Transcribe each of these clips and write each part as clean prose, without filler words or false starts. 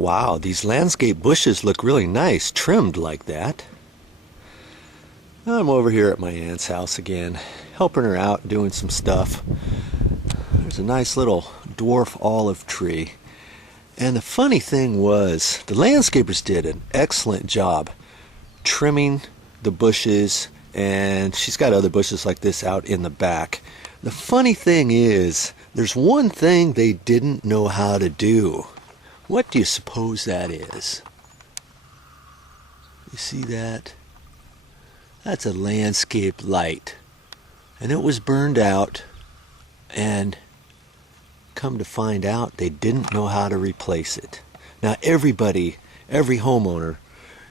Wow, these landscape bushes look really nice, trimmed like that. I'm over here at my aunt's house again, helping her out, doing some stuff. There's a nice little dwarf olive tree. And the funny thing was, the landscapers did an excellent job trimming the bushes, and she's got other bushes like this out in the back. The funny thing is, there's one thing they didn't know how to do. What do you suppose that is? You see that? That's a landscape light. And it was burned out, and come to find out, they didn't know how to replace it. Now everybody, every homeowner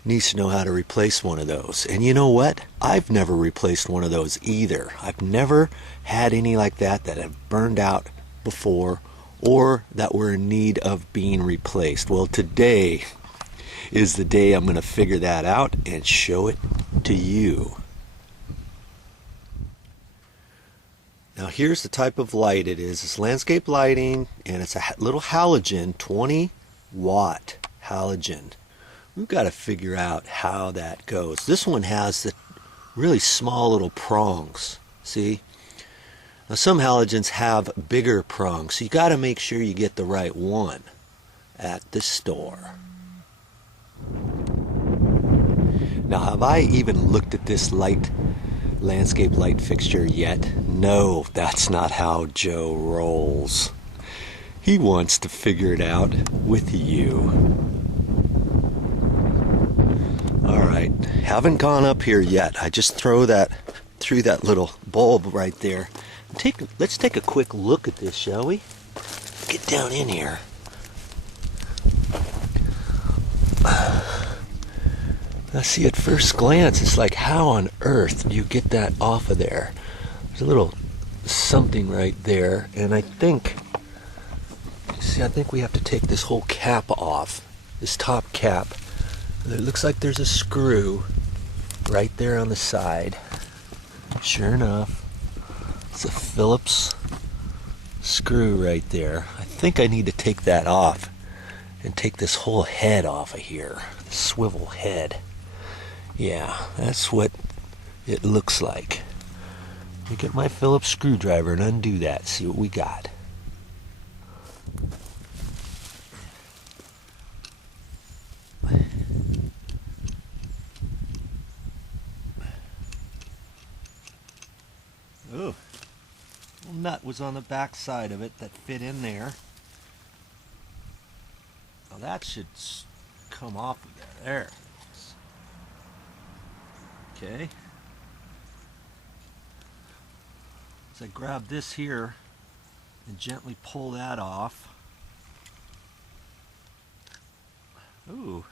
needs to know how to replace one of those. And you know what? I've never replaced one of those either. I've never had any like that that have burned out before or that were in need of being replaced. Well, today is the day I'm going to figure that out and show it to you. Now here's the type of light it is. It's landscape lighting, and it's a little halogen, 20-watt halogen. We've got to figure out how that goes. This one has the really small little prongs. See? Now some halogens have bigger prongs, so you got to make sure you get the right one at the store. Now have I even looked at this landscape light fixture yet? No, that's not how Joe rolls. He wants to figure it out with you. Alright, haven't gone up here yet. I just threw that little bulb right there. Let's take a quick look at this, shall we? Get down in here. Now see, at first glance, it's like, how on earth do you get that off of there? There's a little something right there, and I think we have to take this whole cap off, this top cap. It looks like there's a screw right there on the side. Sure enough, it's a Phillips screw right there. I think I need to take that off and take this whole head off of here, the swivel head. Yeah, that's what it looks like. Let me get my Phillips screwdriver and undo that, see what we got. Oh, little nut was on the back side of it that fit in there. Now that should come off of there. There. Okay. So I grab this here and gently pull that off. Ooh,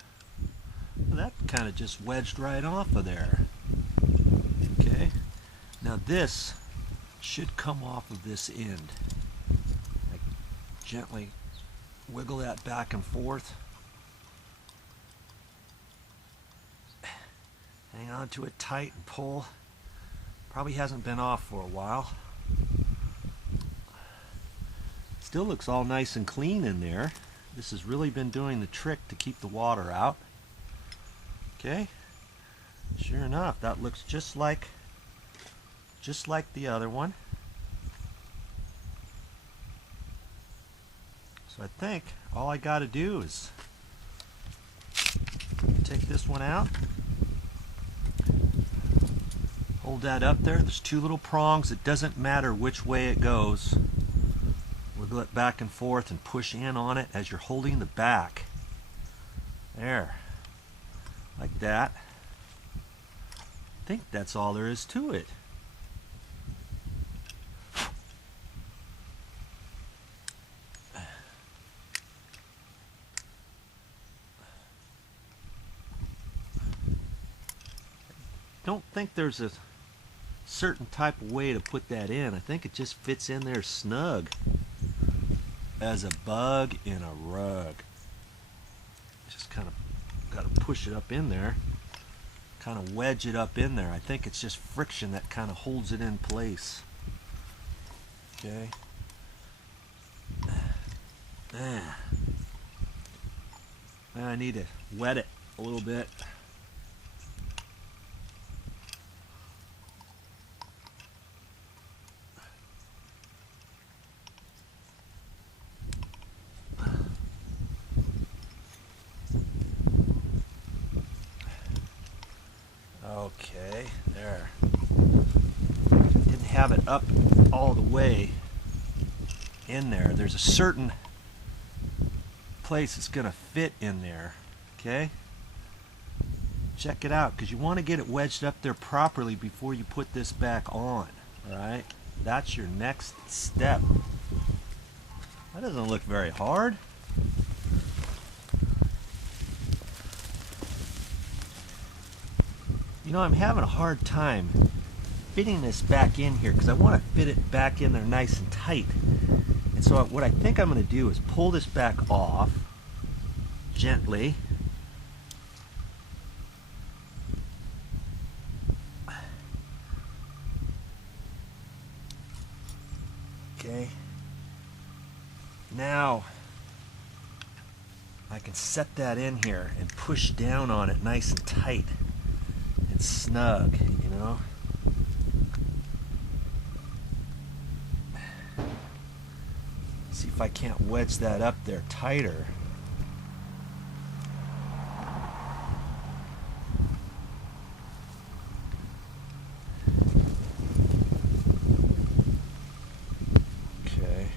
that kind of just wedged right off of there. Okay. Now this should come off of this end. I gently wiggle that back and forth. Hang on to it tight and pull. Probably hasn't been off for a while. Still looks all nice and clean in there. This has really been doing the trick to keep the water out. Okay. Sure enough, that looks just like the other one. So I think all I got to do is take this one out. Hold that up there. There's two little prongs. It doesn't matter which way it goes. Wiggle it back and forth and push in on it as you're holding the back. There. Like that. I think that's all there is to it. Don't think there's a certain type of way to put that in. I think it just fits in there snug as a bug in a rug. Just kind of got to push it up in there, kind of wedge it up in there. I think it's just friction that kind of holds it in place. Okay. I need to wet it a little bit. Okay, there. Didn't have it up all the way in there. There's a certain place it's going to fit in there. Okay? Check it out, because you want to get it wedged up there properly before you put this back on. Alright? That's your next step. That doesn't look very hard. You know, I'm having a hard time fitting this back in here because I want to fit it back in there nice and tight. And so what I think I'm going to do is pull this back off gently. Okay. Now I can set that in here and push down on it nice and tight and snug, you know. See if I can't wedge that up there tighter. Okay.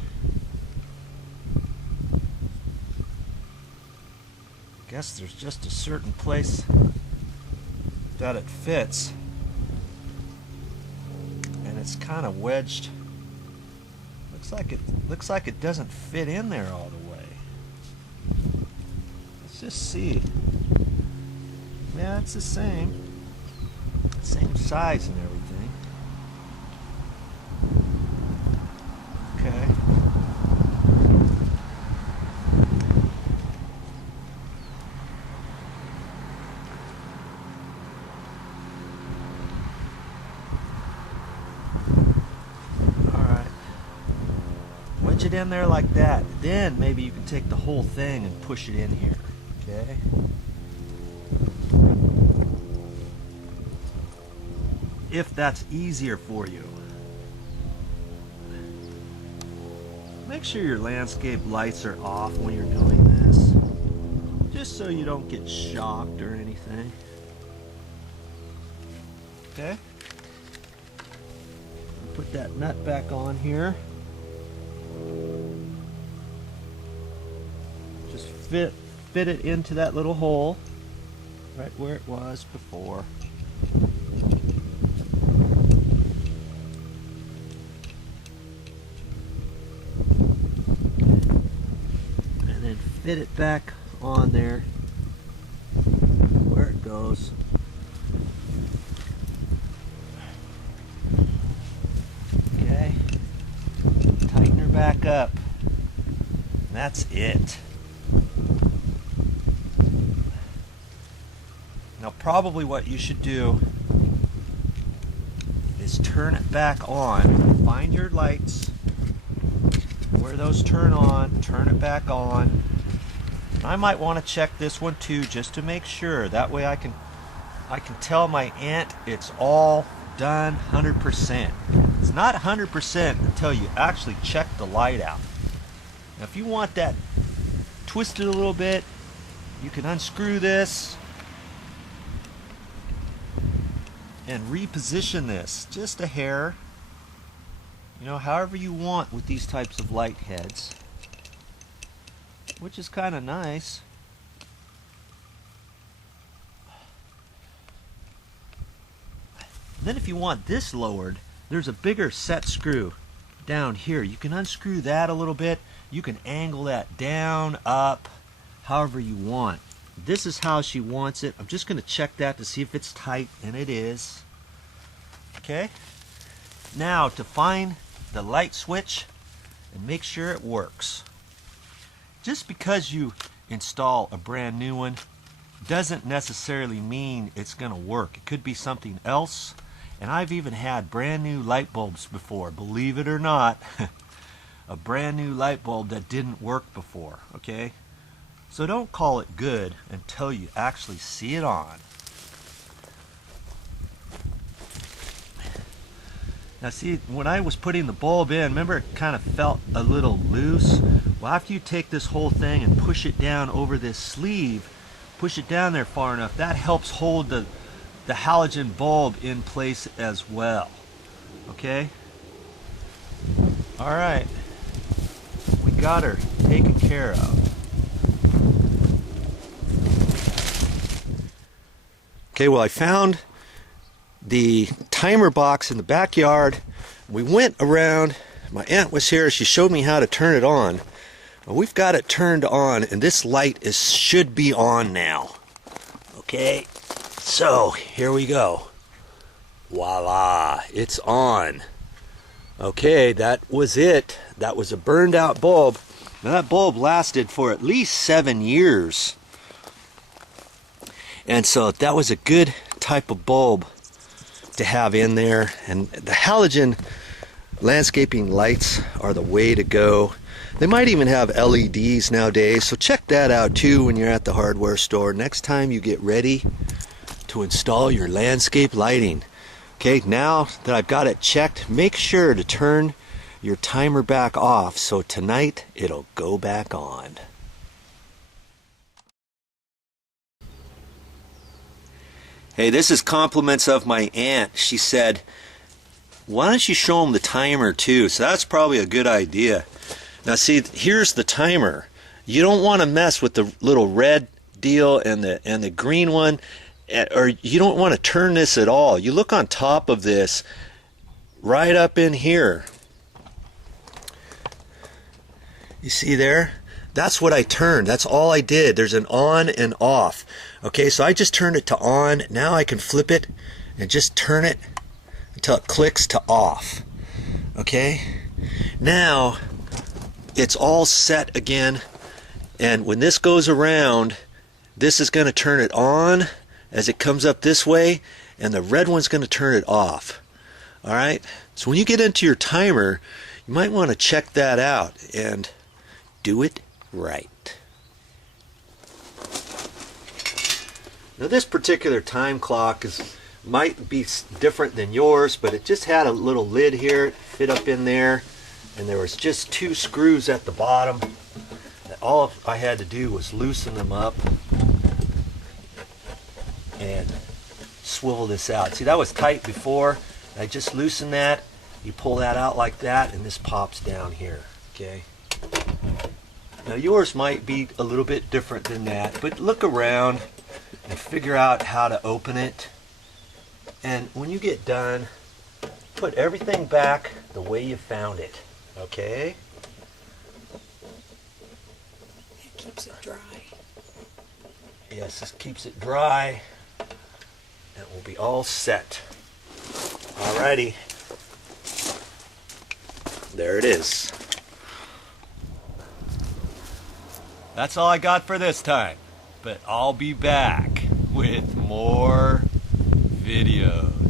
Guess there's just a certain place that it fits, and it's kind of wedged. Looks like it doesn't fit in there all the way. Let's just see. Yeah, it's the same size and everything. Okay. It in there like that. Then maybe you can take the whole thing and push it in here. Okay? If that's easier for you. Make sure your landscape lights are off when you're doing this, just so you don't get shocked or anything. Okay? Put that nut back on here. Just fit it into that little hole right where it was before. And then fit it back on there where it goes. Okay. Tighten her back up. And that's it. Now probably what you should do is turn it back on. Find your lights where those turn on, turn it back on. I might want to check this one too just to make sure. That way I can tell my ant it's all done 100%. It's not 100% until you actually check the light out. Now if you want that twisted a little bit, you can unscrew this and reposition this just a hair, you know, however you want with these types of light heads, which is kind of nice. And then if you want this lowered, there's a bigger set screw down here. You can unscrew that a little bit. You can angle that down, up, however you want. This is how she wants it. I'm just going to check that to see if it's tight, and it is. Okay. Now to find the light switch and make sure it works. Just because you install a brand new one doesn't necessarily mean it's going to work. It could be something else. And I've even had brand new light bulbs before, believe it or not. A brand new light bulb that didn't work before. Okay. So don't call it good until you actually see it on. Now see, when I was putting the bulb in, remember it kind of felt a little loose? Well, after you take this whole thing and push it down over this sleeve, push it down there far enough, that helps hold the halogen bulb in place as well. Okay? All right. We got her taken care of. Okay, well, I found the timer box in the backyard. We went around. My aunt was here. She showed me how to turn it on. Well, we've got it turned on, and this light should be on now. Okay, so here we go. Voila, it's on. Okay, that was it. That was a burned out bulb. Now that bulb lasted for at least 7 years. And so that was a good type of bulb to have in there. And the halogen landscaping lights are the way to go. They might even have LEDs nowadays, so check that out too when you're at the hardware store next time you get ready to install your landscape lighting. Okay, now that I've got it checked, make sure to turn your timer back off so tonight it'll go back on. Hey, this is compliments of my aunt. She said, why don't you show them the timer too? So that's probably a good idea. Now see, here's the timer. You don't want to mess with the little red deal and the green one, or you don't want to turn this at all. You look on top of this, right up in here. You see there? That's what I turned. That's all I did. There's an on and off. Okay, so I just turned it to on. Now I can flip it and just turn it until it clicks to off. Okay? Now it's all set again, and when this goes around, this is going to turn it on as it comes up this way, and the red one's going to turn it off. Alright? So when you get into your timer, you might want to check that out and do it right. Now this particular time clock might be different than yours, but it just had a little lid here. It fit up in there, and there was just 2 screws at the bottom. All I had to do was loosen them up and swivel this out. See, that was tight before. I just loosened that. You pull that out like that, and this pops down here. Okay. Now yours might be a little bit different than that, but look around and figure out how to open it. And when you get done, put everything back the way you found it. Okay? It keeps it dry. Yes, this keeps it dry. And we'll be all set. Alrighty. There it is. That's all I got for this time. But I'll be back with more videos.